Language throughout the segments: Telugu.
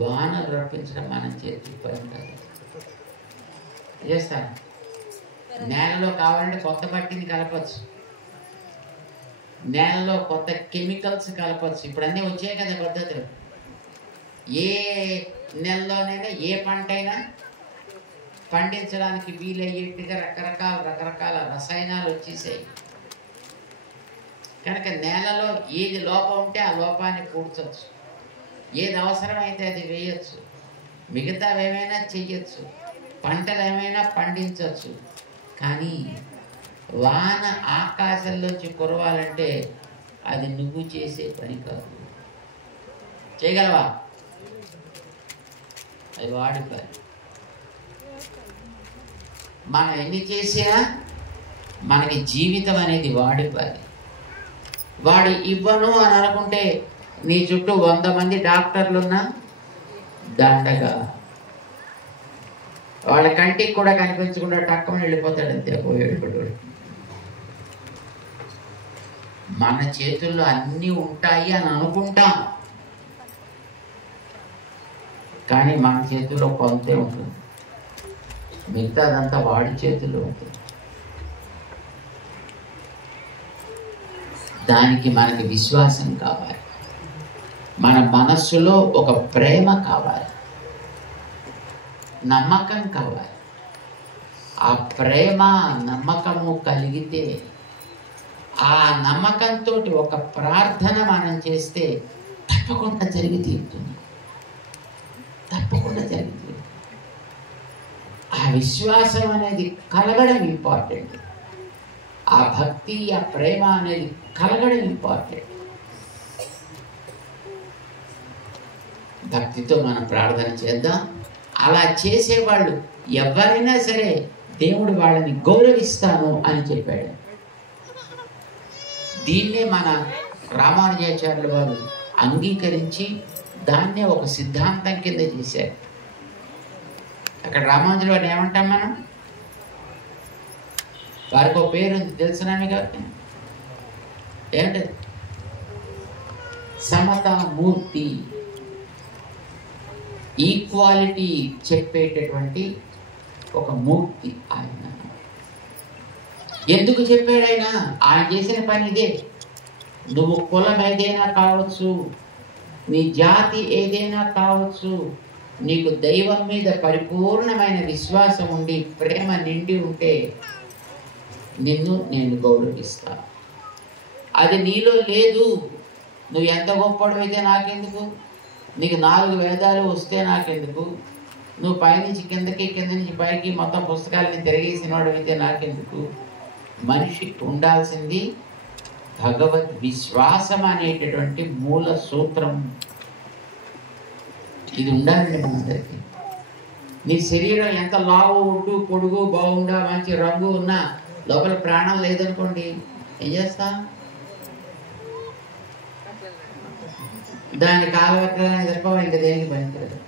వానలు రప్పించడం మనం చేతి పని కాదు. చేస్తాను. నేలలో కావాలంటే కొత్త మట్టిని కలపచ్చు, నేలలో కొత్త కెమికల్స్ కలపచ్చు. ఇప్పుడు అన్నీ వచ్చాయి కదా పద్ధతులు. ఏ నెలలోనైనా ఏ పంట అయినా పండించడానికి వీలయ్యేట్టుగా రకరకాల రసాయనాలు వచ్చేసాయి. కనుక నేలలో ఏది లోపం ఉంటే ఆ లోపాన్ని పూడ్చవచ్చు, ఏది అవసరమైతే అది వేయచ్చు, మిగతావి ఏమైనా చెయ్యొచ్చు, పంటలు ఏమైనా పండించవచ్చు. కానీ వాన ఆకాశంలోంచి కురవాలంటే అది నువ్వు చేసే పని కాదు. చేయగలవా? అది వాడి పని. మనం ఎన్ని చేసినా మనకి జీవితం అనేది వాడి పని. వాడు ఇవ్వను అని అనుకుంటే నీ చుట్టూ 100 మంది డాక్టర్లున్నా దండగా, వాళ్ళ కంటికి కూడా కనిపించకుండా టక్కమని వెళ్ళిపోతాడు, అంతే పోయేడు. మన చేతుల్లో అన్నీ ఉంటాయి అని అనుకుంటాం, కానీ మన చేతుల్లో కొంతే ఉంటుంది, మిగతా అదంతా వాడి చేతుల్లో ఉంటుంది. దానికి మనకి విశ్వాసం కావాలి, మన మనస్సులో ఒక ప్రేమ కావాలి, నమ్మకం కావాలి. ఆ ప్రేమ నమ్మకము కలిగితే, ఆ నమ్మకంతో ఒక ప్రార్థన మనం చేస్తే తప్పకుండా జరిగి తీరుతుంది, తప్పకుండా జరిగి తీరుతుంది. ఆ విశ్వాసం అనేది కలగడం ఇంపార్టెంట్, ఆ భక్తి ఆ ప్రేమ అనేది కలగడం ఇంపార్టెంట్. భక్తితో మనం ప్రార్థన చేద్దాం. అలా చేసేవాళ్ళు ఎవరైనా సరే దేవుడు వాళ్ళని గౌరవిస్తాను అని చెప్పాడు. దీన్నే మన రామానుజాచార్యుల వారు అంగీకరించి దాన్నే ఒక సిద్ధాంతం కింద చేశారు. అక్కడ రామానుజుల వారిని ఏమంటాం మనం? వారికి ఒక పేరు ఉంది, తెలుసునా మీకు? ఏమిటది? సమతామూర్తి, ఈక్వాలిటీ చెప్పేటటువంటి ఒక మూర్తి ఆయన. ఎందుకు చెప్పాడు ఆయన? ఆయన చేసిన పని ఇదే. నువ్వు కులం ఏదైనా కావచ్చు, నీ జాతి ఏదైనా కావచ్చు, నీకు దైవం మీద పరిపూర్ణమైన విశ్వాసం ఉండి ప్రేమ నిండి ఉంటే నిన్ను నేను గౌరవిస్తా. అది నీలో లేదు, నువ్వు ఎంత గొప్పవాడివైతే నాకెందుకు, నీకు 4 వేదాలు వస్తే నాకెందుకు, నువ్వు పైనుంచి కిందకి కింద నుంచి పైకి మొత్తం పుస్తకాలని తిరిగేసినవాడు అయితే నాకెందుకు. మనిషికి ఉండాల్సింది భగవద్ విశ్వాసం అనేటటువంటి మూల సూత్రం. ఇది ఉండాలండి మనందరికీ. నీ శరీరం ఎంత లావు ఉంటూ పొడుగు బాగుండా మంచి రంగు ఉన్నా లోపల ప్రాణం లేదనుకోండి, ఏం చేస్తా? దాన్ని కాలవెక్కడానికి తప్ప ఇంకా దేనికి పనికిరాదు.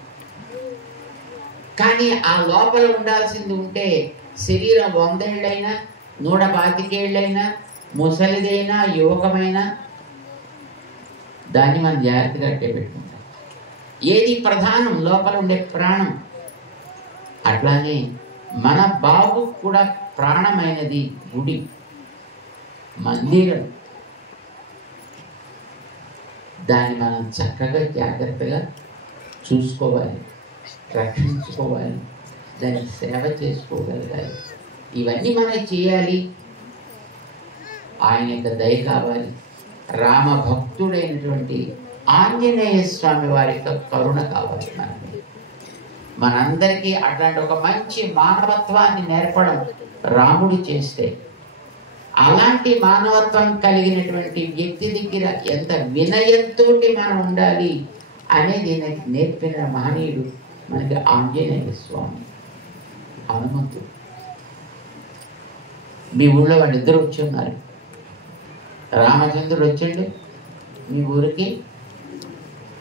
కానీ ఆ లోపల ఉండాల్సింది ఉంటే శరీరం 100 ఏళ్ళైనా 125 ఏళ్ళైనా ముసలిదైనా యువకమైనా దాన్ని మనం జాగ్రత్తగా పెట్టుకుంటాం. ఏది ప్రధానం? లోపల ఉండే ప్రాణం. అట్లానే మన బాబు కూడా ప్రాణమైనది గుడి, మందిరం. దాన్ని మనం చక్కగా జాగ్రత్తగా చూసుకోవాలి, రక్షించుకోవాలి, దానికి సేవ చేసుకోగలగాలి. ఇవన్నీ మనకి చేయాలి. ఆయన యొక్క దయ కావాలి. రామ భక్తుడైనటువంటి ఆంజనేయ స్వామి వారి యొక్క కరుణ కావాలి మనకి. మనందరికీ అట్లాంటి ఒక మంచి మానవత్వాన్ని నేర్పడం రాముడు చేస్తే, అలాంటి మానవత్వం కలిగినటువంటి వ్యక్తి దగ్గర ఎంత వినయంతో మనం ఉండాలి అనేది నేర్పిన మహనీయుడు మనకి ఆంజనేయ స్వామి, హనుమంతుడు. మీ ఊళ్ళో వాళ్ళిద్దరు వచ్చి ఉన్నారు. రామచంద్రుడు వచ్చిండు మీ ఊరికి,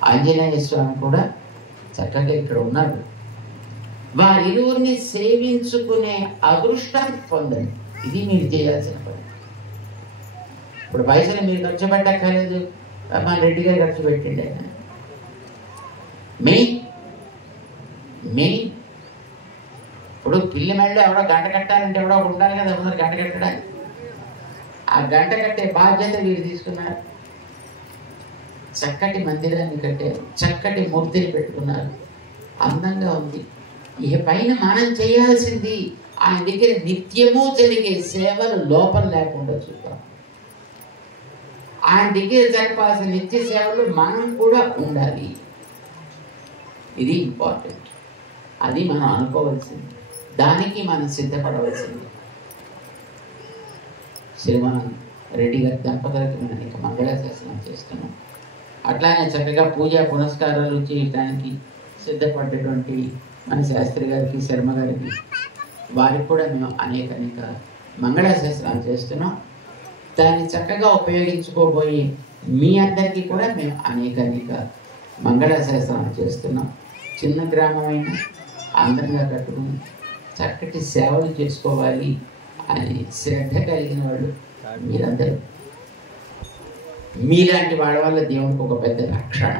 ఆంజనేయ స్వామి కూడా చక్కగా ఇక్కడ ఉన్నాడు. వారిరువురిని సేవించుకునే అదృష్టాన్ని పొందండి. ఇది మీరు చేయాల్సిన పని. ఇప్పుడు పైసలు మీరు ఖర్చు పెట్టక్కర్లేదు, మన రెడ్డి గారు ఖర్చు పెట్టిండే. మీ మెయిన్. ఇప్పుడు పిల్లి మెడలో ఎవడో గంట కట్టాలంటే ఎవడో ఒకడు ఉండాలి కదా, అందరు గంట కట్టడానికి. ఆ గంట కట్టే బాధ్యత వీరు తీసుకున్నారు. చక్కటి మందిరాన్ని కట్టారు, చక్కటి మూర్తిని పెట్టుకున్నారు, అందంగా ఉంది. ఇక పైన మనం చేయాల్సింది ఆయన దగ్గర నిత్యము జరిగే సేవలు లోపం లేకుండా చూద్దాం. ఆయన దగ్గర జరపాల్సిన నిత్య సేవలు మనం కూడా ఉండాలి. ఇది ఇంపార్టెంట్. అది మనం అనుకోవాల్సింది, దానికి మనం సిద్ధపడవలసింది. శ్రీమాన్ రెడ్డి గారి దంపతులకి మనం ఇక మంగళాశాసనం చేస్తున్నాం. అట్లానే చక్కగా పూజా పునస్కారాలు చేయడానికి సిద్ధపడ్డటువంటి మన శాస్త్రి గారికి, శర్మ గారికి, వారికి కూడా మేము అనేక మంగళాశాసనాలు చేస్తున్నాం. దాన్ని చక్కగా ఉపయోగించుకోబోయి మీ అందరికీ కూడా మేము అనేక మంగళాశాసనాలు చేస్తున్నాం. చిన్న గ్రామమైన అందంగా కట్టుకుని చక్కటి సేవలు చేసుకోవాలి అని శ్రద్ధ కలిగిన వాళ్ళు మీరందరూ. మీలాంటి వాళ్ళ వల్ల దేవునికి ఒక పెద్ద రక్షణ.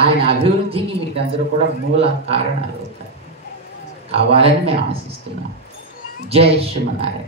ఆయన అభివృద్ధికి మీకు అందరూ కూడా మూల కారణాలు అవుతారు కావాలని మేము ఆశిస్తున్నాం. జై శ్రీమన్నారాయణ.